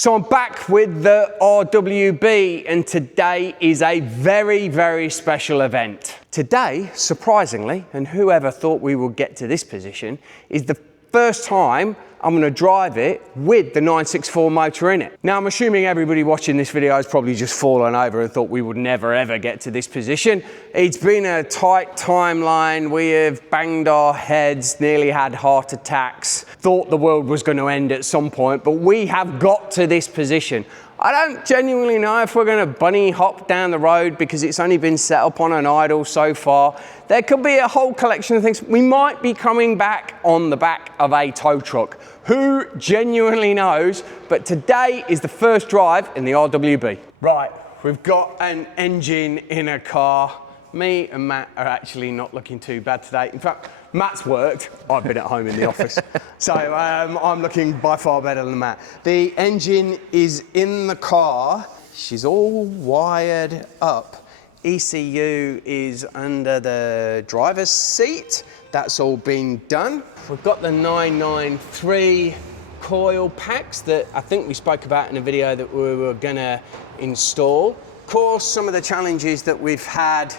So I'm back with the RWB, and today is a very, very special event. Today, surprisingly, and whoever thought we would get to this position, is the first time I'm going to drive it with the 964 motor in it. Now, I'm assuming everybody watching this video has probably just fallen over and thought we would never ever get to this position. It's been a tight timeline. We have banged our heads, nearly had heart attacks, thought the world was going to end at some point, but we have got to this position. I don't genuinely know if we're going to bunny hop down the road because it's only been set up on an idle so far. There could be a whole collection of things. We might be coming back on the back of a tow truck. Who genuinely knows? But today is the first drive in the RWB. Right, we've got an engine in a car. Me and Matt are actually not looking too bad today. In fact, Matt's worked. I've been at home in the office. So I'm looking by far better than Matt. The engine is in the car. She's all wired up. ECU is under the driver's seat. That's all been done. We've got the 993 coil packs that I think we spoke about in a video that we were gonna install. Of course, some of the challenges that we've had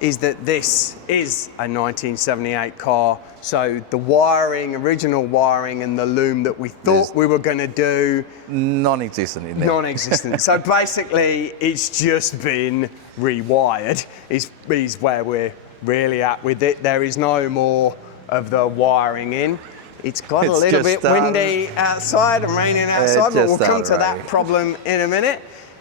is that this is a 1978 car, so the wiring, original wiring and the loom that we thought we were gonna do, non-existent in there. Non-existent. So basically, it's just been rewired, is where we're really at with it. There is no more of the wiring in. It's got a little bit windy outside and raining outside, but we'll come to that problem in a minute.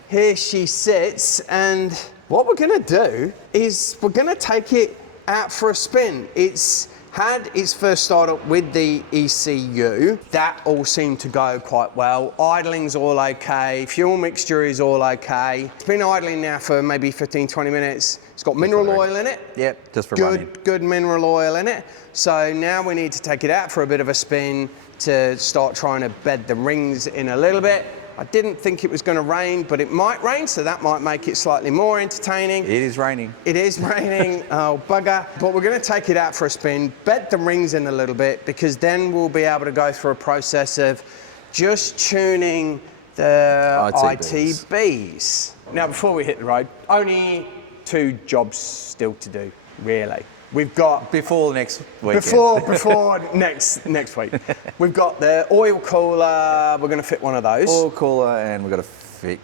Here she sits, and what we're gonna do is we're gonna take it out for a spin. It's had its first startup with the ECU. That all seemed to go quite well. Idling's all okay. Fuel mixture is all okay. It's been idling now for maybe 15, 20 minutes. It's got mineral oil in it. Yep, just for running. Good mineral oil in it. So now we need to take it out for a bit of a spin to start trying to bed the rings in a little bit. I didn't think it was going to rain, but it might rain, so that might make it slightly more entertaining. It is raining. It is raining, oh bugger. But we're going to take it out for a spin, bed the rings in a little bit, because then we'll be able to go through a process of just tuning the ITBs. Now, before we hit the road, only 2 jobs still to do, really. We've got before next weekend. Before next week. We've got the oil cooler. We're going to fit one of those. Oil cooler, and we've got to fit.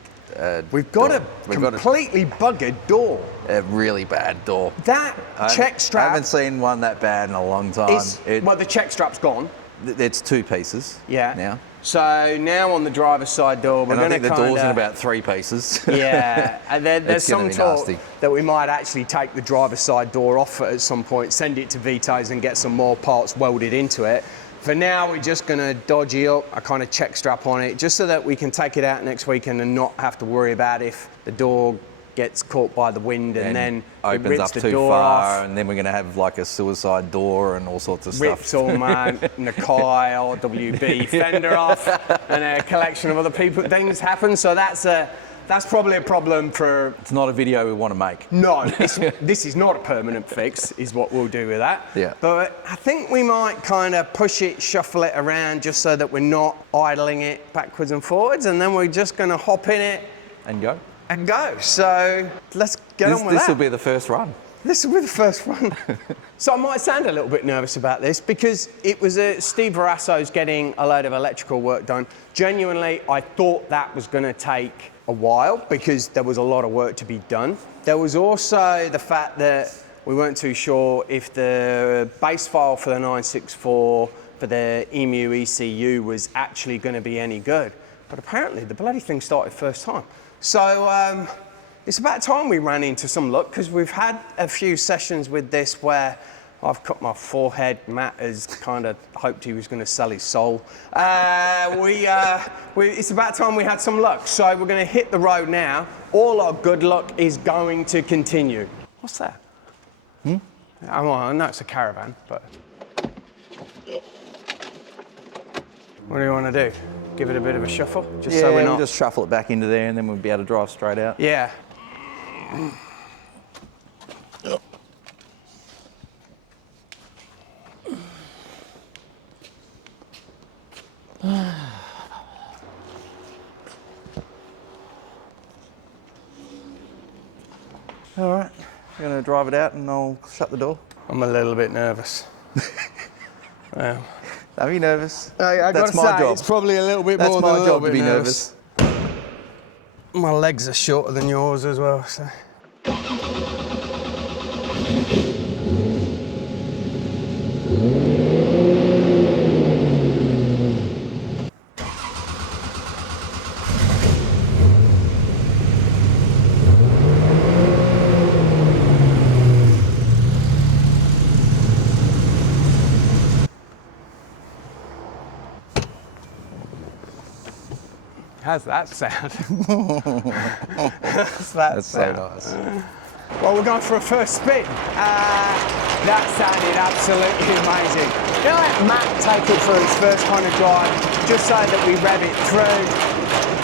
We've got a completely buggered door. A really bad door. That check strap. I haven't seen one that bad in a long time. Well, the check strap's gone. It's 2 pieces. Yeah. Now. So now on the driver's side door, we're going to the door's in about 3 pieces. Yeah, and then there's some talk that we might actually take the driver's side door off at some point, send it to Vito's and get some more parts welded into it. For now, we're just going to dodgy up a kind of check strap on it, just so that we can take it out next weekend and not have to worry about if the door gets caught by the wind and then opens up too far, and then we're going to have like a suicide door and all sorts of stuff. Rips all my Nakai RWB fender off, and a collection of other things happen. So that's probably a problem for. It's not a video we want to make. No, this is not a permanent fix, is what we'll do with that. Yeah. But I think we might kind of push it, shuffle it around, just so that we're not idling it backwards and forwards, and then we're just going to hop in it and go. So let's get on with that. This will be the first run. This will be the first run. So I might sound a little bit nervous about this because it was Steve Verasso's getting a load of electrical work done. Genuinely, I thought that was going to take a while because there was a lot of work to be done. There was also the fact that we weren't too sure if the base file for the 964 for the EMU ECU was actually going to be any good. But apparently the bloody thing started first time. So it's about time we ran into some luck, because we've had a few sessions with this where I've cut my forehead. Matt has kind of hoped he was going to sell his soul. It's about time we had some luck. So we're going to hit the road now. All our good luck is going to continue. What's that? I know it's a caravan, but what do you want to do? Give it a bit of a shuffle, just so we're not. We'll just shuffle it back into there, and then we'll be able to drive straight out. Yeah. All right. We're going to drive it out and I'll shut the door. I'm a little bit nervous. Don't be nervous. That's my job. It's probably a little bit more than a little bit nervous. My legs are shorter than yours as well, so. How's that sound? That's so nice. Well, we're going for a first spin. That sounded absolutely amazing. You know, let Matt take it for its first kind of drive, just so that we rev it through.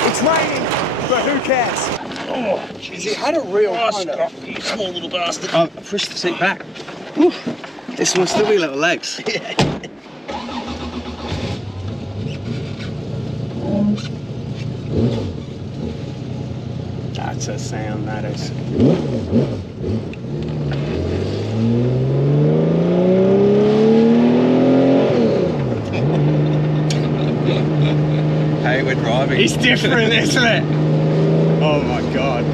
It's raining, but who cares? Oh, jeez. It had a real kind of... You small little bastard. Oh, I pushed the seat back. Woo. This must still be little legs. That's a sound, that is. Hey, we're driving. It's different, isn't it? Oh my God.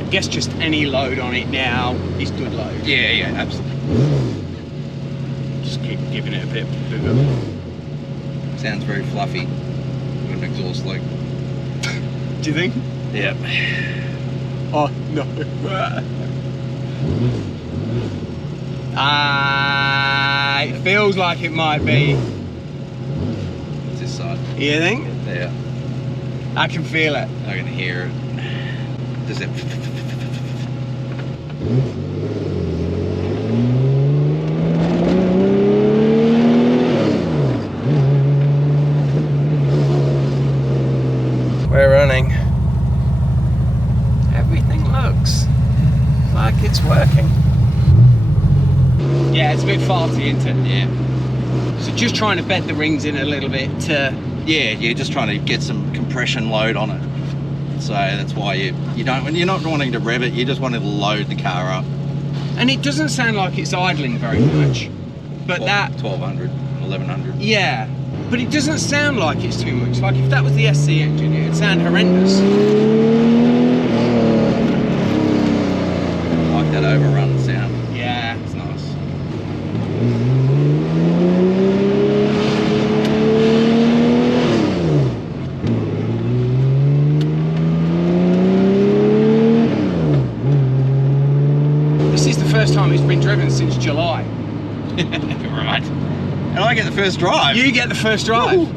I guess just any load on it now is good load. Yeah, absolutely. Just keep giving it a bit bigger. Sounds very fluffy. Got an exhaust leak. Do you think? Yeah. Oh no. It feels like it might be. It's this side. You think? Yeah. I can feel it. I can hear it. Does it? We're running. Everything looks like it's working. Yeah, it's a bit farty, isn't it? Yeah. So just trying to bed the rings in a little bit to... Yeah, you're just trying to get some compression load on it. So that's why you don't, when you're not wanting to rev it, you just want to load the car up. And it doesn't sound like it's idling very much. But 1200, 1100. Yeah, but it doesn't sound like it's too much. Like if that was the SC engine, it'd sound horrendous. I like that overrun sound. Yeah. It's nice. This is the first time it's been driven since July. Right. And I get the first drive. You get the first drive.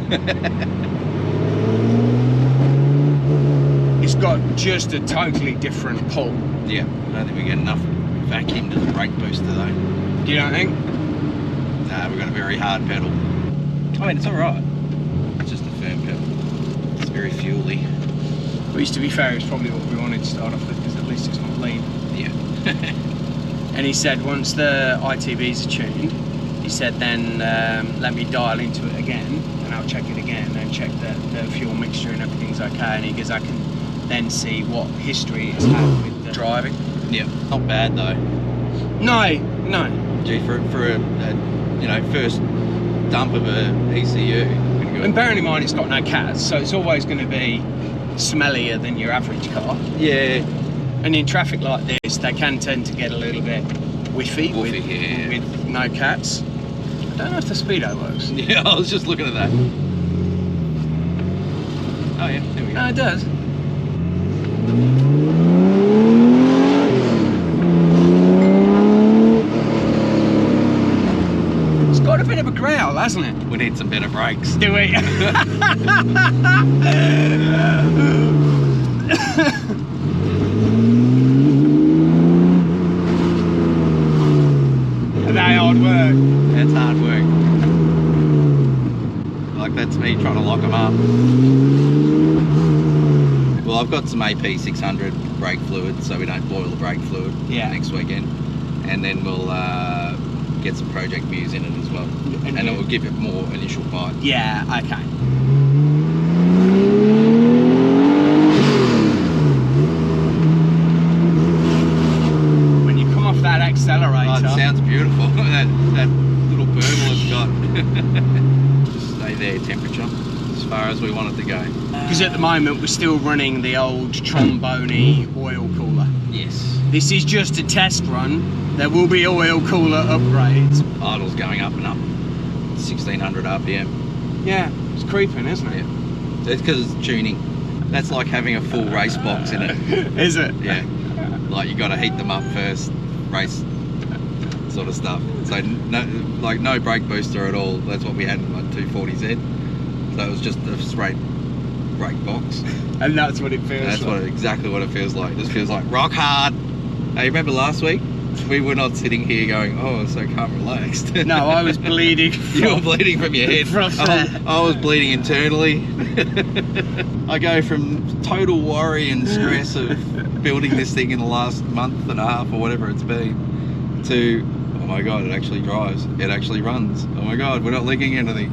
It's got just a totally different pull. Yeah, I don't think we get enough vacuum to the brake booster though. You don't think? Nah, we've got a very hard pedal. I mean, it's alright. It's just a firm pedal. It's very fuely. Which, to be fair, is probably what we wanted to start off with, because at least it's not lean. Yeah. And he said once the ITBs are tuned, he said then let me dial into it again and I'll check it again and check the fuel mixture and everything's okay, and he goes I can then see what history it's had with the driving. Yeah, not bad though. No. Gee, for a you know, first dump of a ECU. And bearing in mind it's got no cats, so it's always going to be smellier than your average car. Yeah. And in traffic like this, they can tend to get a little bit whiffy yeah. with no cats. I don't know if the speedo works. Yeah, I was just looking at that. Oh yeah, there we go. No, it does. It's got a bit of a growl, hasn't it? We need some better brakes. Do we? They hard work. That's hard work. Like that's me trying to lock them up. Well, I've got some AP 600 brake fluid, so we don't boil the brake fluid next weekend. And then we'll get some Project Muse in it as well. And it will give it more initial bite. Yeah, okay. as we want it to go. Because at the moment we're still running the old trombone oil cooler. Yes. This is just a test run. There will be oil cooler upgrades. Idle's going up and up, 1600 RPM. Yeah, it's creeping, isn't it? Yeah. It's because it's tuning. That's like having a full race box in it. Is it? Yeah. Like you got to heat them up first, race sort of stuff. So no brake booster at all. That's what we had in my 240Z. So it was just a straight brake box. And that's what it feels like. Exactly what it feels like. It just feels like rock hard. Hey, remember last week? We were not sitting here going, oh, so calm, relaxed. No, I was bleeding. You were bleeding from your head. I was bleeding internally. I go from total worry and stress of building this thing in the last month and a half or whatever it's been to, oh my God, it actually drives. It actually runs. Oh my God, we're not leaking anything.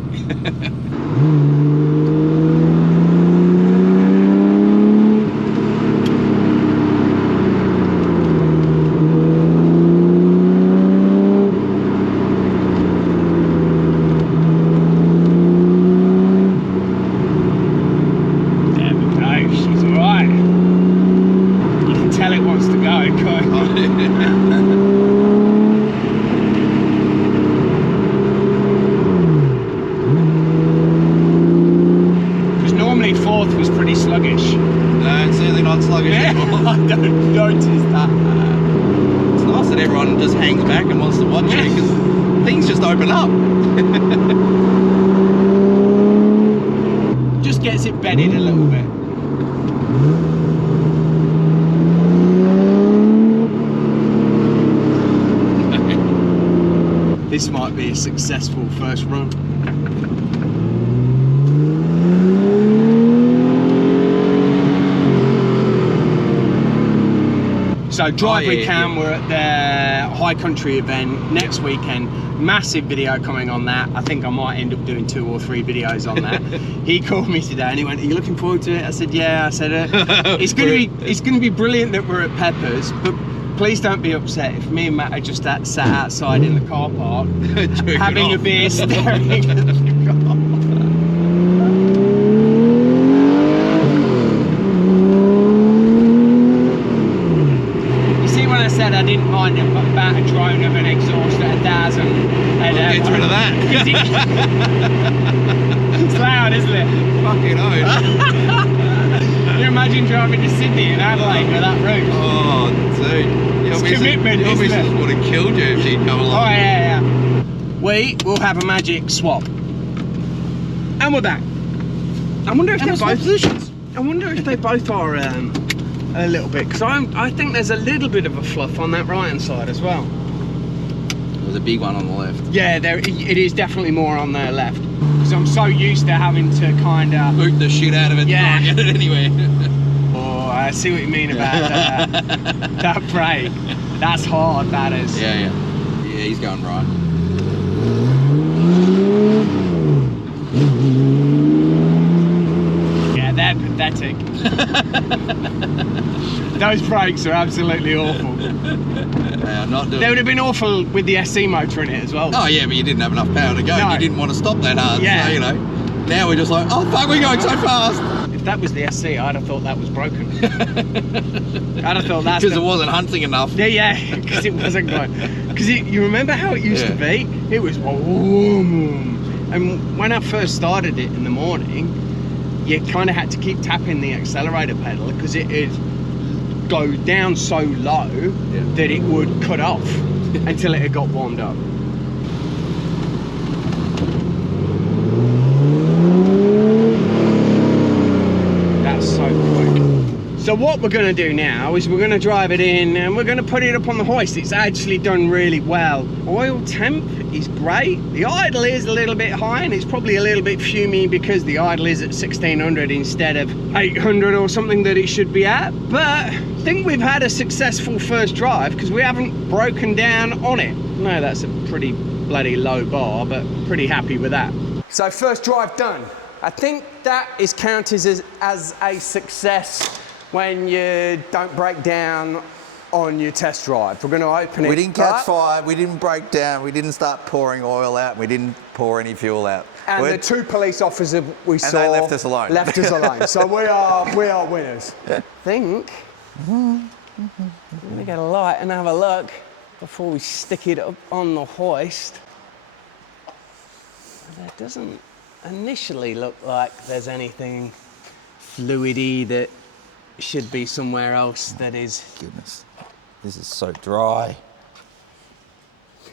Gets it bedded a little bit. This might be a successful first run. So drive we can, we're at the High Country event next weekend. Massive video coming on that. I think I might end up doing 2 or 3 videos on that. He called me today and he went, "Are you looking forward to it?" I said, "Yeah." I said, "It's going to be brilliant that we're at Pepper's, but please don't be upset if me and Matt are just sat outside in the car park having a beer, staring at the car." I said I didn't mind about a drone of an exhaust at 1,000. And get rid of that. It's loud, isn't it? Fucking oath. You imagine driving to Sydney and Adelaide with that roof? Oh, dude. It's commitment, your missus would have killed you if she'd come along. Oh, yeah. We will have a magic swap. And we're back. I wonder if they're both positions. I wonder if they both are a little bit, because I think there's a little bit of a fluff on that right hand side as well. There's a big one on the left. Yeah, it is definitely more on the left, because I'm so used to having to kind of boot the shit out of it. Yeah. To get it anywhere. Oh, I see what you mean about that brake. That's hard, that is. Yeah, he's going right. Yeah, they're pathetic. Those brakes are absolutely awful. They would have been awful with the SC motor in it as well. Oh yeah, but you didn't have enough power to go. No. You didn't want to stop that hard. Yeah. So, you know, now we're just like, oh fuck, we're going so fast. If that was the SC, I'd have thought that was broken. I'd have thought that's because it wasn't hunting enough. Yeah, because it wasn't going. Because you remember how it used to be? It was boom. And when I first started it in the morning, you kind of had to keep tapping the accelerator pedal because it'd go down so low that it would cut off until it had got warmed up. That's so quick. So what we're going to do now is we're going to drive it in and we're going to put it up on the hoist. It's actually done really well. Oil temp is great. The idle is a little bit high and it's probably a little bit fumey because the idle is at 1600 instead of 800 or something that it should be at. But I think we've had a successful first drive because we haven't broken down on it. No, that's a pretty bloody low bar, but pretty happy with that. So first drive done. I think that is counted as a success when you don't break down on your test drive. We're going to open it. We didn't catch fire, we didn't break down, we didn't start pouring oil out, we didn't pour any fuel out. And the 2 police officers we saw they left us alone. Left us alone. So we are winners. I think. Let me get a light and have a look before we stick it up on the hoist. That doesn't initially look like there's anything fluidy that should be somewhere else that is. Goodness, this is so dry.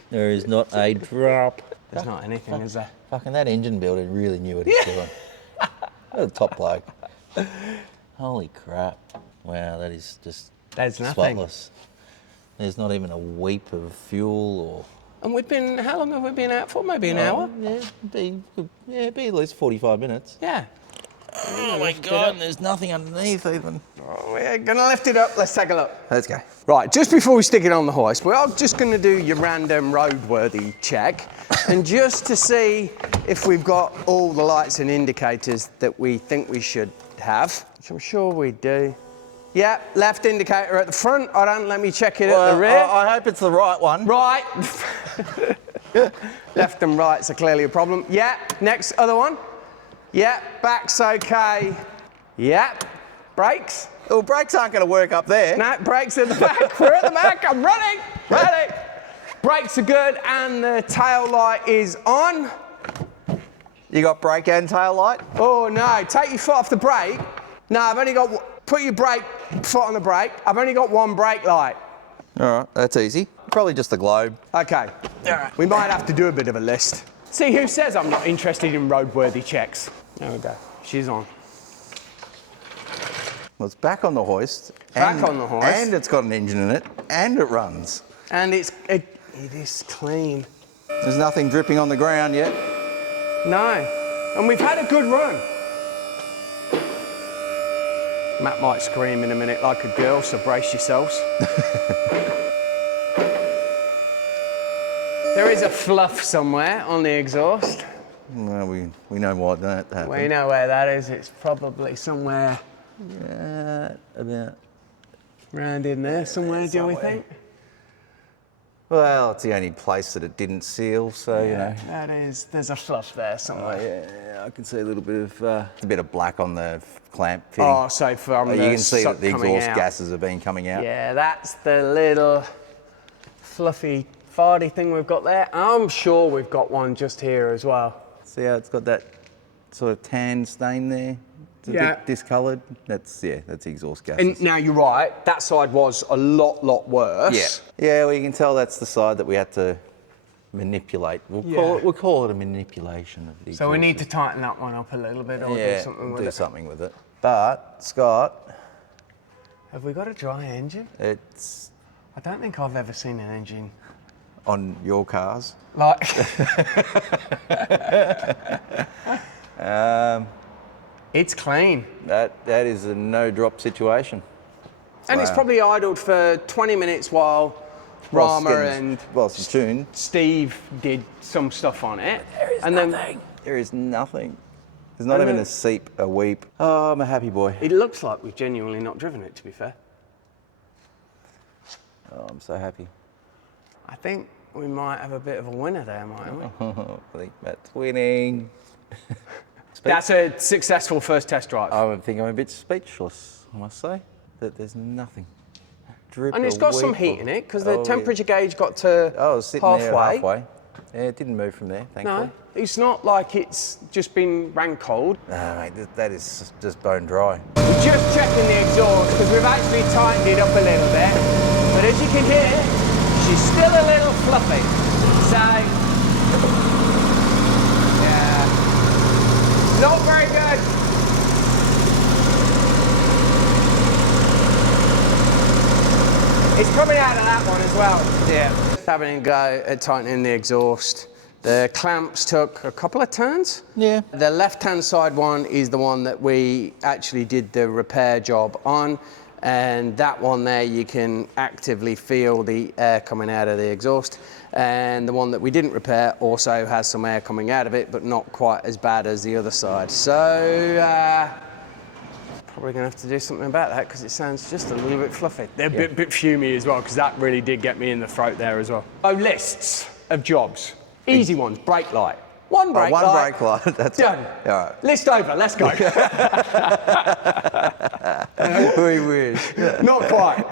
There is not a drop. There's not anything, is there? Fucking that engine builder really knew what he's doing. What a top bloke. Holy crap. Wow, that is just There's nothing. spotless. There's not even a weep of fuel or... And we've been, how long have we been out for? Maybe an hour? Yeah, be at least 45 minutes. Yeah. Oh my God, and there's nothing underneath even. Oh, we're gonna lift it up, let's take a look. Let's go. Right, just before we stick it on the hoist, we are just gonna do your random roadworthy check, and just to see if we've got all the lights and indicators that we think we should have, which I'm sure we do. Yeah, left indicator at the front. I don't let me check it at the rear. I hope it's the right one. Right. Left and right's are clearly a problem. Yeah, next, other one. Yeah, back's okay. Yeah, brakes. Well, brakes aren't going to work up there. No, brakes at the back. We're at the back. I'm running. Ready. Brakes are good, and the tail light is on. You got brake and tail light? Oh no! Take your foot off the brake. No, I've only got. Put your foot on the brake. I've only got one brake light. All right, that's easy. Probably just the globe. Okay. All right. We might have to do a bit of a list. See who says I'm not interested in roadworthy checks. There we go. She's on. Well, it's back on the hoist. Back on the hoist. And it's got an engine in it, and it runs. And it is clean. There's nothing dripping on the ground yet. No. And we've had a good run. Matt might scream in a minute like a girl, so brace yourselves. There is a fluff somewhere on the exhaust. Well, we know why that happened. We know where that is. It's probably somewhere About around in there somewhere, do we think? Well, it's the only place that it didn't seal, so you know. That is, there's a fluff there somewhere. Yeah, I can see a little bit of a bit of black on the clamp fitting. Oh, so from you the can see that the exhaust out. gases have been coming out. Yeah, that's the little fluffy farty thing we've got there. I'm sure we've got one just here as well. See how it's got that sort of tan stain there? It's a bit discoloured. That's exhaust gases. And now you're right, that side was a lot worse. Yeah, well, you can tell that's the side that we had to manipulate. We'll call it a manipulation of the exhaust. So we need to tighten that one up a little bit or do something with it. Do something with it. But, Scott... Have we got a dry engine? It's... I don't think I've ever seen an engine. On your cars? Like... It's clean. That is a no-drop situation. And it's probably idled for 20 minutes while Rama and Steve did some stuff on it. There is nothing. There is nothing. There's not even a seep, a weep. Oh, I'm a happy boy. It looks like we've genuinely not driven it, to be fair. Oh, I'm so happy. I think we might have a bit of a winner there, mightn't we? I think that's winning. That's a successful first test drive. I think I'm a bit speechless, I must say, that there's nothing. And it's got some heat in it, because the temperature gauge got to halfway. Yeah, it didn't move from there, thankfully. No, it's not like it's just been ran cold. No, mate, that is just bone dry. We're just checking the exhaust, because we've actually tightened it up a little bit. But as you can hear, she's still a little fluffy. So, not very good. It's coming out of that one as well. Yeah. Just having a go at tightening the exhaust. The clamps took a couple of turns. Yeah. The left-hand side one is the one that we actually did the repair job on. And that one there, you can actively feel the air coming out of the exhaust. And the one that we didn't repair also has some air coming out of it, but not quite as bad as the other side. So, probably going to have to do something about that because it sounds just a little bit fluffy. They're a bit fumy as well because that really did get me in the throat there as well. So lists of jobs. Easy ones, brake light. One brake light. That's done. All right. List over, let's go. We wish. Not quite.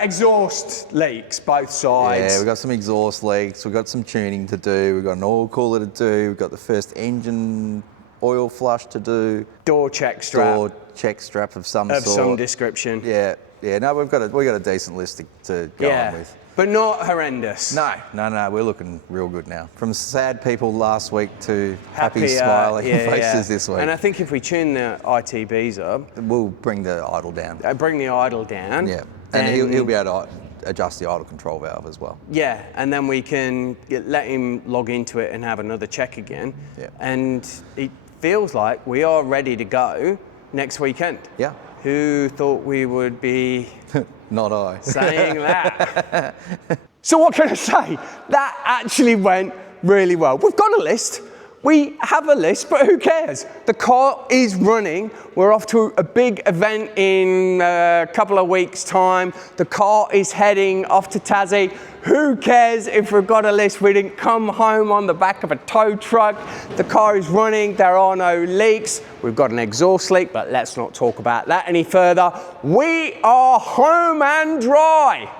Exhaust leaks, both sides. Yeah, we've got some exhaust leaks, we've got some tuning to do, we've got an oil cooler to do, we've got the first engine oil flush to do. Door check strap. Door check strap of some Of sort. some description. Yeah, no, we've got a decent list to go on with. But not horrendous. No, we're looking real good now. From sad people last week to happy smiling faces this week. And I think if we tune the ITBs up, we'll bring the idle down. Bring the idle down. Yeah, and he'll be able to adjust the idle control valve as well. Yeah, and then we can let him log into it and have another check again. Yeah. And it feels like we are ready to go next weekend. Yeah. Who thought we would be Not I. saying that? So what can I say? That actually went really well. We've got a list. We have a list, but who cares? The car is running. We're off to a big event in a couple of weeks' time. The car is heading off to Tassie. Who cares if we've got a list? We didn't come home on the back of a tow truck. The car is running. There are no leaks. We've got an exhaust leak, but let's not talk about that any further. We are home and dry.